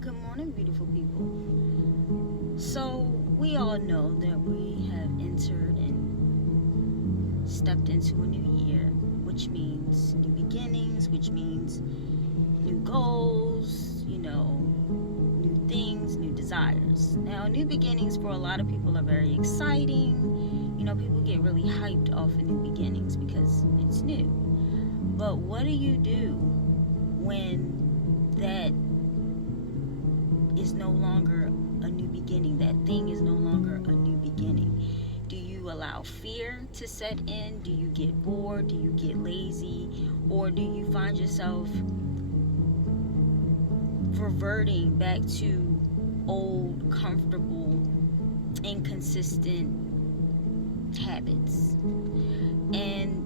Good morning, beautiful people. So, we all know that we have entered and stepped into a new year, which means new beginnings, which means new goals, new things, new desires. Now, new beginnings for a lot of people are very exciting. People get really hyped off of new beginnings because it's new. But what do you do when that is no longer a new beginning? That thing is no longer a new beginning. Do you allow fear to set in? Do you get bored? Do you get lazy? Or do you find yourself reverting back to old, comfortable, inconsistent habits? And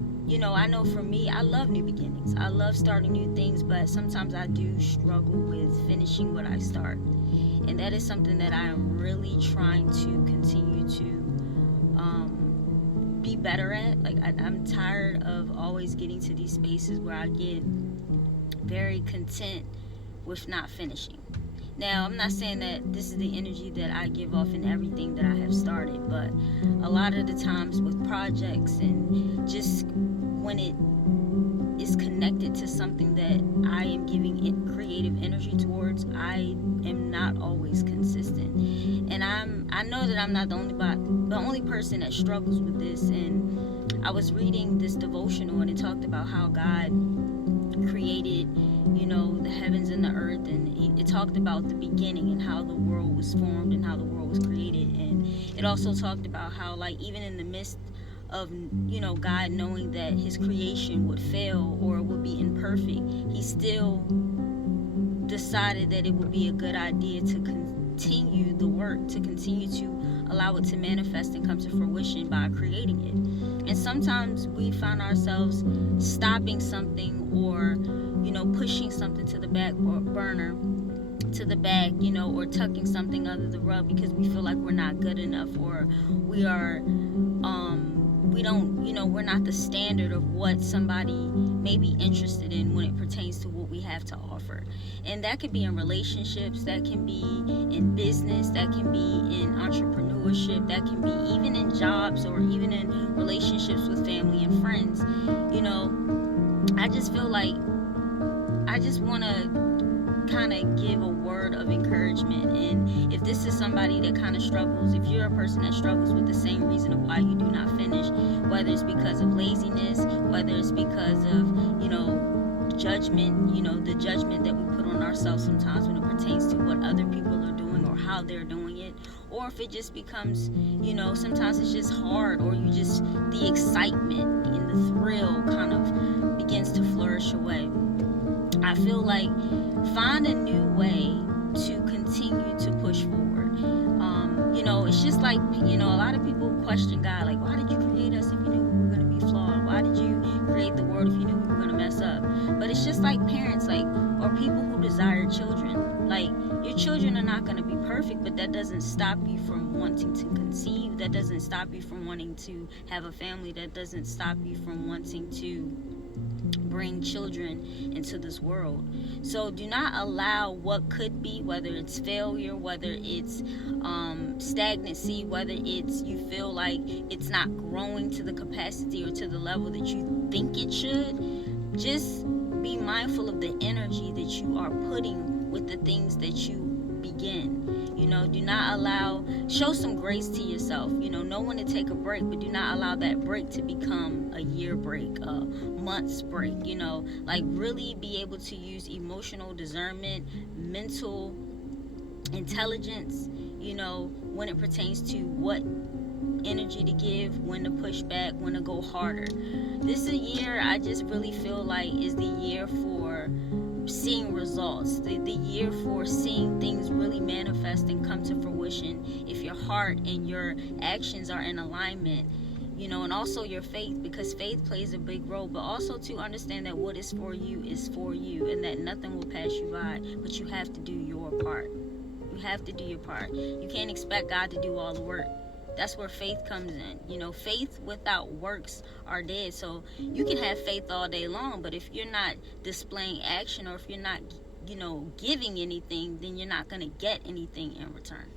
I know for me, I love new beginnings. I love starting new things, but sometimes I do struggle with finishing what I start. And that is something that I am really trying to continue to be better at. Like, I'm tired of always getting to these spaces where I get very content with not finishing. Now, I'm not saying that this is the energy that I give off in everything that I have started, but a lot of the times with projects and just when it is connected to something that I am giving it creative energy towards, I am not always consistent. And I know that I'm not the only person that struggles with this. And I was reading this devotional, and it talked about how God created the heavens and the earth, and it talked about the beginning and how the world was formed and how the world was created. And it also talked about how, like, even in the midst of God knowing that his creation would fail or would be imperfect, he still decided that it would be a good idea to continue the work, to continue to allow it to manifest and come to fruition by creating it. And sometimes we find ourselves stopping something or pushing something to the back burner, to the back, or tucking something under the rug because we feel like we're not good enough, or we are we don't we're not the standard of what somebody may be interested in when it pertains to what we have to offer. And that could be in relationships, that can be in business, that can be in entrepreneurship, that can be even in jobs or even in relationships with family and friends. I just feel like I just want to kind of give a word of encouragement. And if this is somebody that kind of struggles, if you're a person that struggles with the same reason of why you do not finish, whether it's because of laziness, whether it's because of judgment, the judgment that we put on ourselves sometimes when it pertains to what other people are doing or how they're doing it, or if it just becomes sometimes it's just hard, or the excitement and the thrill kind of begins to flourish away. I feel like find a new way to continue to push forward. It's just like, a lot of people question God, like, why did you create us if you knew we were going to be flawed? Why did you create the world if you knew we were going to mess up? But it's just like parents, like, or people who desire children. Like, your children are not going to be perfect, but that doesn't stop you from wanting to conceive. That doesn't stop you from wanting to have a family. That doesn't stop you from wanting to bring children into this world. So do not allow what could be, whether it's failure, whether it's stagnancy, whether it's you feel like it's not growing to the capacity or to the level that you think it should. Just be mindful of the energy that you are putting with the things that you begin. Do not show some grace to yourself. Know when to take a break, but do not allow that break to become a year break, a month's break. Like, really be able to use emotional discernment, mental intelligence, when it pertains to what energy to give, when to push back, when to go harder. This is a year I just really feel like is the year for seeing results, the year for seeing things really manifest and come to fruition if your heart and your actions are in alignment, and also your faith, because faith plays a big role, but also to understand that what is for you, and that nothing will pass you by, but you have to do your part. You have to do your part. You can't expect God to do all the work. That's where faith comes in. Faith without works are dead. So you can have faith all day long, but if you're not displaying action, or if you're not giving anything, then you're not going to get anything in return.